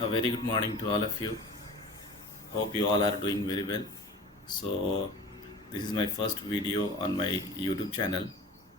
A very good morning to all of you. Hope you all are doing very well. So, this is my first video on my YouTube channel.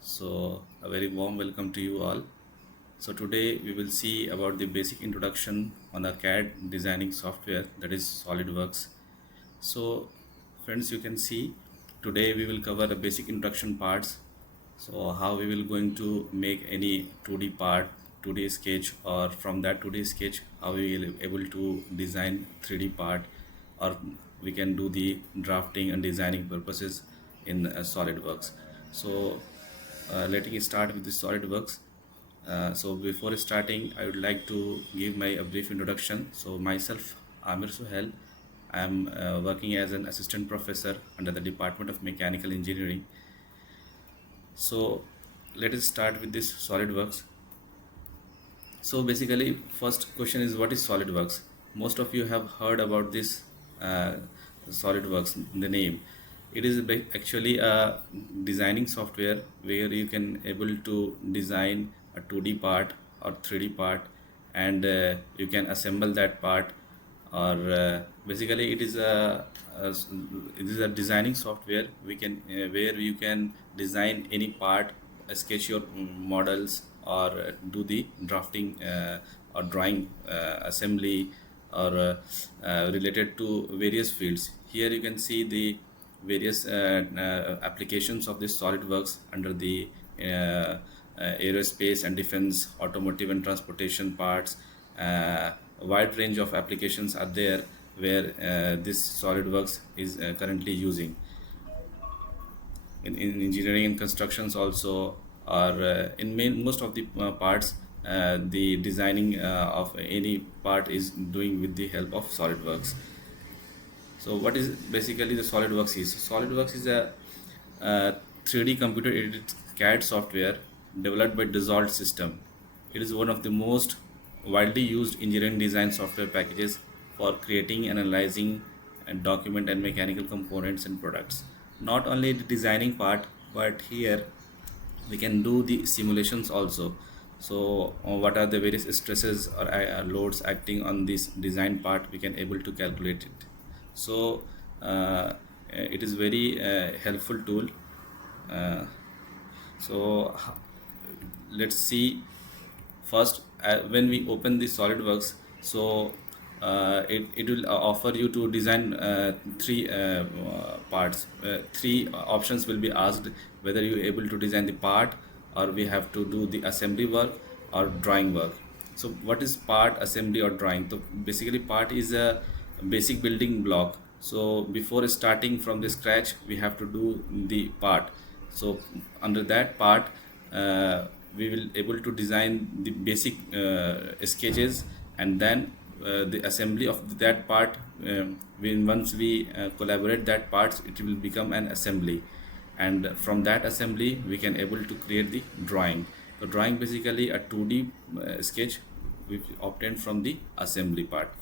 So, a very warm welcome to you all. So, today we will see about the basic introduction on a CAD designing software, that is SolidWorks. So, friends, you can see today we will cover the basic introduction parts. So how we will going to make any 2D part, 2D sketch, or from that 2D sketch how we will able to design 3D part, or we can do the drafting and designing purposes in SolidWorks. So letting start with the SolidWorks. So before starting, I would like to give my a brief introduction. So myself, Amir Suhail. I am working as an assistant professor under the Department of Mechanical Engineering. So let us start with this SolidWorks. So basically, first question is, what is SolidWorks? Most of you have heard about this uh, SolidWorks, the name. It is actually a designing software where you can able to design a 2D part or 3D part, and you can assemble that part, or basically it is a designing software we can where you can design any part, sketch your models, or do the drafting or drawing, assembly, or related to various fields. Here you can see the various applications of this SolidWorks under the aerospace and defense, automotive and transportation parts. A wide range of applications are there where this SolidWorks is currently using. In engineering and constructions also, or most of the parts, the designing of any part is doing with the help of SolidWorks. So what is basically the SolidWorks is? SolidWorks is a 3D computer aided CAD software developed by Dassault System. It is one of the most widely used engineering design software packages for creating, analyzing, and document and mechanical components and products. Not only the designing part, but here we can do the simulations also. So what are the various stresses or loads acting on this design part, we can able to calculate it. So it is very helpful tool. uh, so let's see. First, when we open the SolidWorks, so it will offer you to design three parts. Three options will be asked, whether you are able to design the part, or we have to do the assembly work or drawing work. So what is part, assembly, or drawing? So basically part is a basic building block. So before starting from the scratch, we have to do the part. So under that part, we will able to design the basic sketches, and then the assembly of that part. Once we collaborate that parts, it will become an assembly, and from that assembly we can able to create the drawing. So drawing basically a 2D sketch which obtained from the assembly part.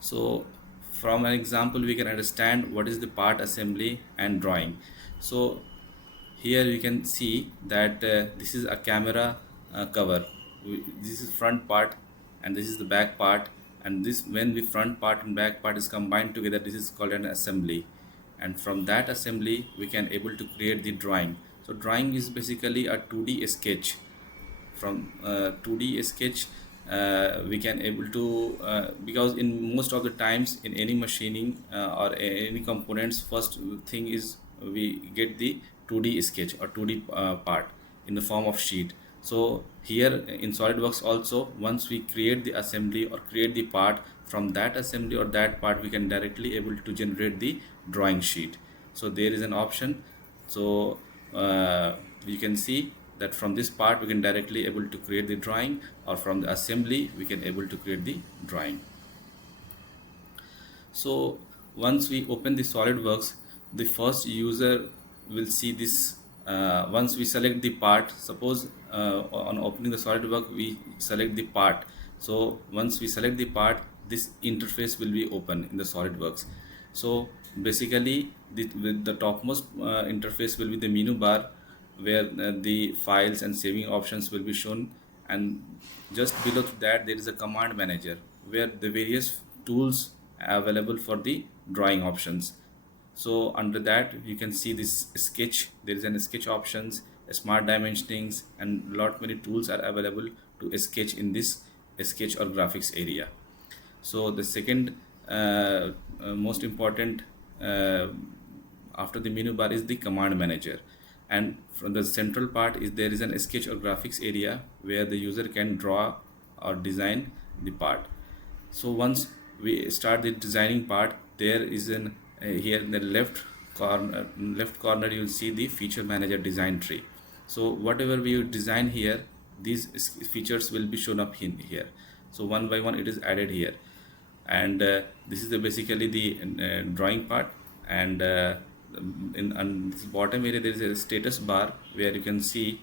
So from an example we can understand what is the part assembly and drawing. So here you can see that this is a camera cover. This is front part and this is the back part, and this, when the front part and back part is combined together, this is called an assembly, and from that assembly we can able to create the drawing. So drawing is basically a 2D sketch. From 2D sketch, we can able to because in most of the times in any machining or any components, first thing is we get the 2D sketch or 2D part in the form of sheet. So here in SolidWorks also, once we create the assembly or create the part, from that assembly or that part we can directly able to generate the drawing sheet. So there is an option. So you can see that from this part we can directly able to create the drawing, or from the assembly we can able to create the drawing. So once we open the SolidWorks, the first user will see this. Once we select the part, suppose on opening the SolidWorks we select the part. So once we select the part, this interface will be open in the SolidWorks. So basically the topmost interface will be the menu bar, where the files and saving options will be shown, and just below that there is a command manager where the various tools are available for the drawing options. So under that you can see this sketch, there is an sketch options, smart dimensionings, and lot many tools are available to sketch in this sketch or graphics area. So the second most important uh, after the menu bar is the command manager, and from the central part is there is an sketch or graphics area where the user can draw or design the part. So once we start the designing part, there is an here in the left corner you will see the feature manager design tree. So whatever we design here, these features will be shown up in here. So one by one it is added here, and this is the basically the drawing part. And in on this bottom area there is a status bar where you can see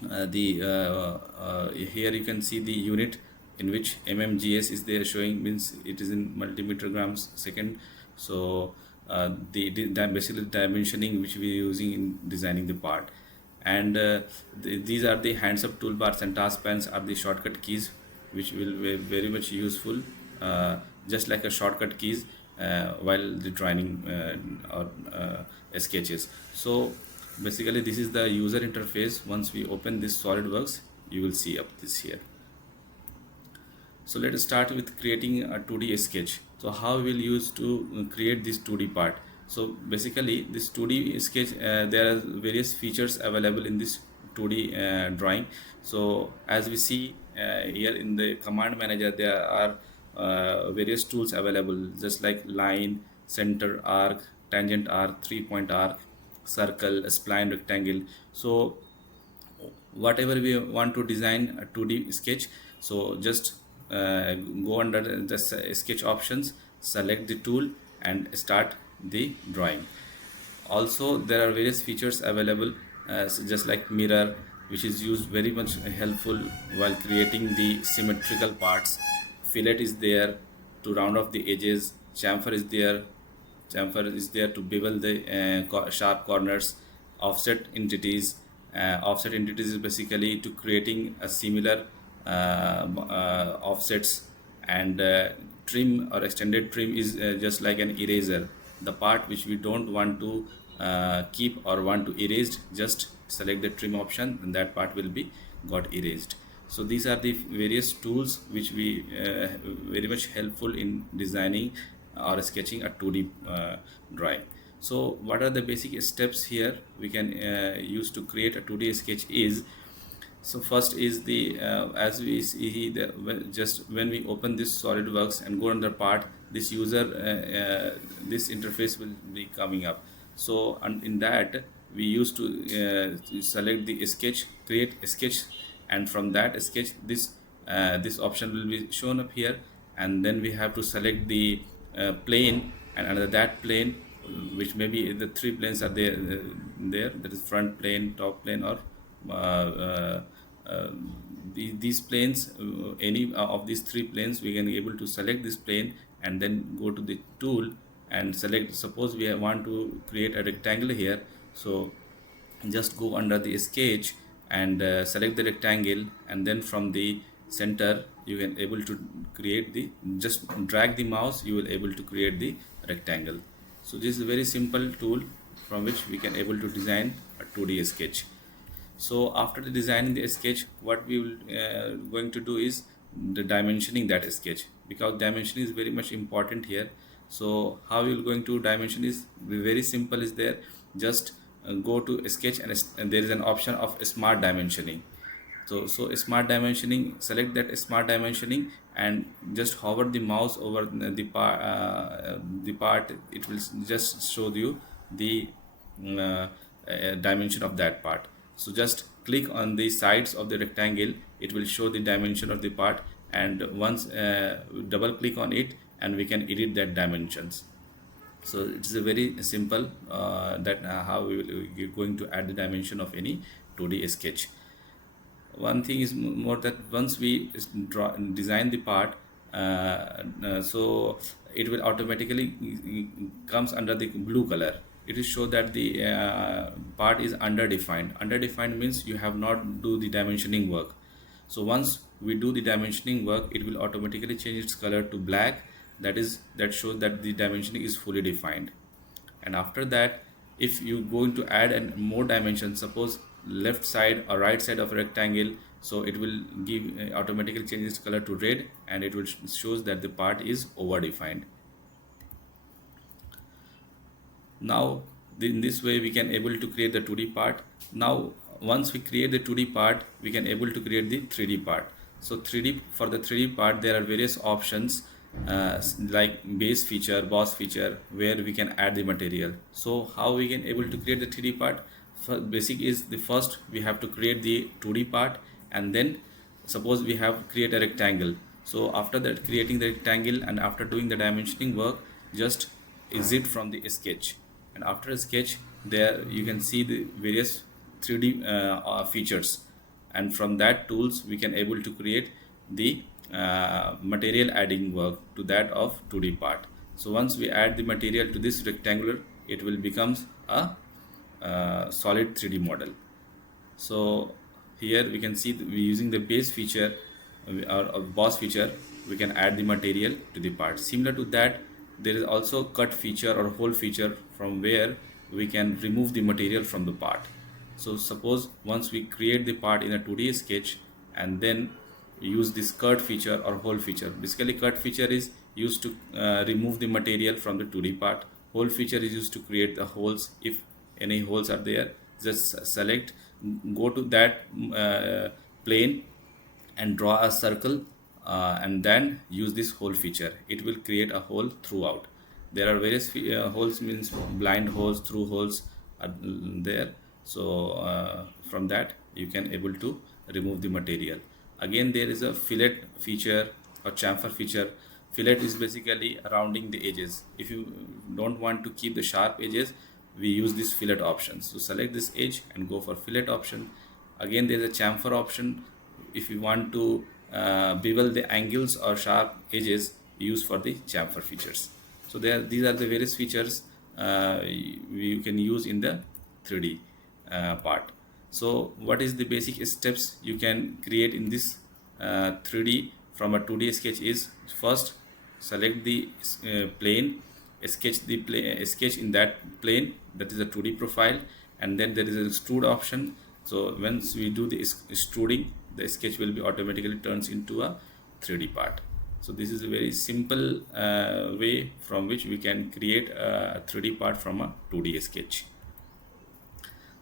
here you can see the unit in which mmgs is there showing, means it is in multimeter grams second. So basically the dimensioning which we are using in designing the part. And these are the hands up toolbars and task pans are the shortcut keys which will be very much useful, just like a shortcut keys while the drawing or sketches. So basically this is the user interface. Once we open this SolidWorks, you will see up this here. So let us start with creating a 2D sketch. So how we will use to create this 2D part. So basically this 2D sketch, there are various features available in this 2D drawing. So as we see here in the command manager, there are various tools available, just like line, center, arc, tangent arc, 3-point arc, circle, spline, rectangle. So whatever we want to design a 2D sketch, so just go under the sketch options, select the tool and start the drawing. Also there are various features available, just like mirror, which is used very much helpful while creating the symmetrical parts. Fillet is there to round off the edges, chamfer is there to bevel the sharp corners. Offset entities is basically to creating a similar offsets. And trim or extended trim is just like an eraser. The part which we don't want to keep or want to erase, just select the trim option and that part will be got erased. So these are the various tools which we very much helpful in designing or sketching a 2D drawing. So what are the basic steps here we can use to create a 2D sketch is, so first is the as we see just when we open this SolidWorks and go under part, this user this interface will be coming up. So and in that we used to select the sketch, create a sketch, and from that sketch this this option will be shown up here. And then we have to select the plane, and under that plane, which maybe the three planes are there that is front plane, top plane, or these planes, any of these three planes we can be able to select this plane and then go to the tool and select. Suppose we want to create a rectangle here, so just go under the sketch and select the rectangle, and then from the center you can able to create the, just drag the mouse, you will able to create the rectangle. So this is a very simple tool from which we can able to design a 2D sketch. So after the designing the sketch, what we will going to do is the dimensioning that sketch, because dimension is very much important here. So how you will going to dimension is very simple, is there, just go to sketch and there is an option of smart dimensioning. So smart dimensioning, select that smart dimensioning and just hover the mouse over the part, it will just show you the dimension of that part. So just click on the sides of the rectangle, it will show the dimension of the part, and once double click on it and we can edit that dimensions. So it's a very simple that how we will going to add the dimension of any 2D sketch. One thing is more that once we design the part, so it will automatically comes under the blue color. It will show that the part is underdefined. Underdefined means you have not do the dimensioning work. So once we do the dimensioning work, it will automatically change its color to black. That shows that the dimensioning is fully defined. And after that, if you going to add more dimensions, suppose left side or right side of a rectangle, so it will give automatically change its color to red, and it will shows that the part is over defined. Now in this way we can able to create the 2D part. Now once we create the 2D part, we can able to create the 3D part. So 3D, for the 3D part there are various options, like base feature, boss feature, where we can add the material. So how we can able to create the 3D part? Basic is the first we have to create the 2D part, and then suppose we have create a rectangle. So after that, creating the rectangle and after doing the dimensioning work, just exit from the sketch, and after a sketch there you can see the various 3D features, and from that tools we can able to create the material adding work to that of 2D part. So once we add the material to this rectangular, it will becomes a solid 3D model. So here we can see we using the base feature or boss feature, we can add the material to the part. Similar to that, there is also cut feature or hole feature, from where we can remove the material from the part. So suppose once we create the part in a 2D sketch and then use this cut feature or hole feature. Basically cut feature is used to remove the material from the 2D part. Hole feature is used to create the holes. If any holes are there, just select, go to that plane and draw a circle, and then use this hole feature. It will create a hole throughout. There are various holes, means blind holes, through holes are there. So from that you can able to remove the material. Again there is a fillet feature or chamfer feature. Fillet is basically rounding the edges. If you don't want to keep the sharp edges, we use this fillet option. So select this edge and go for fillet option. Again there is a chamfer option. If you want to bevel the angles or sharp edges, use for the chamfer features. So these are the various features you can use in the 3D part. So what is the basic steps you can create in this 3D from a 2D sketch is, first select the plane, sketch in that plane, that is a 2D profile, and then there is an extrude option. So once we do the extruding, the sketch will be automatically turns into a 3D part. So this is a very simple way from which we can create a 3D part from a 2D sketch.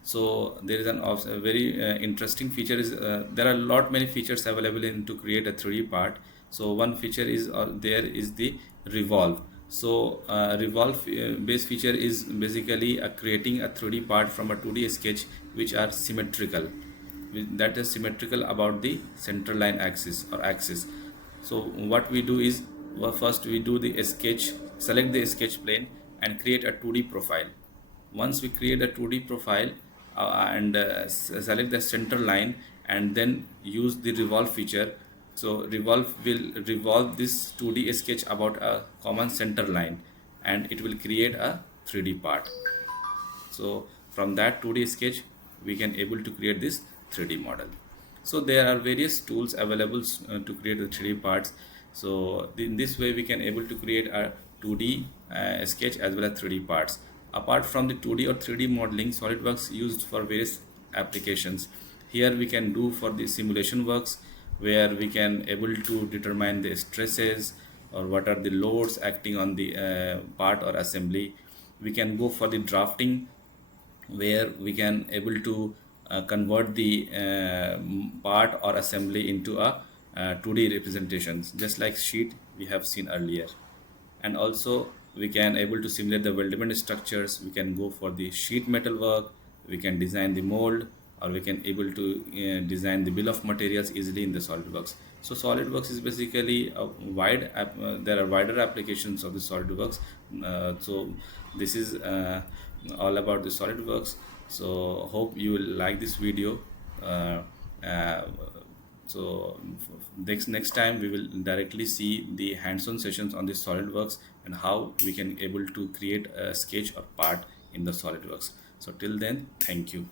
So there is a very interesting feature is there are many features available to create a 3D part. So one feature is there is the revolve. So revolve base feature is basically creating a 3D part from a 2D sketch which are symmetrical, that is symmetrical about the center line axis or axis. So what we do is, first we do the sketch, select the sketch plane and create a 2D profile. Once we create a 2D profile and select the center line, and then use the revolve feature. So revolve will revolve this 2D sketch about a common center line, and it will create a 3D part. So from that 2D sketch we can able to create this 3D model. So there are various tools available to create the 3D parts. So in this way we can able to create a 2D sketch as well as 3D parts. Apart from the 2D or 3D modeling, SolidWorks used for various applications. Here we can do for the simulation works, where we can able to determine the stresses or what are the loads acting on the part or assembly. We can go for the drafting, where we can able to convert the part or assembly into a 2D representations, just like sheet we have seen earlier. And also we can able to simulate the weldment structures. We can go for the sheet metal work, we can design the mold, or we can able to design the bill of materials easily in the SolidWorks. So SolidWorks is basically a wide there are wider applications of the SolidWorks. So this is all about the SolidWorks. So hope you will like this video. So next time we will directly see the hands-on sessions on the SolidWorks and how we can able to create a sketch or part in the SolidWorks. So till then, thank you.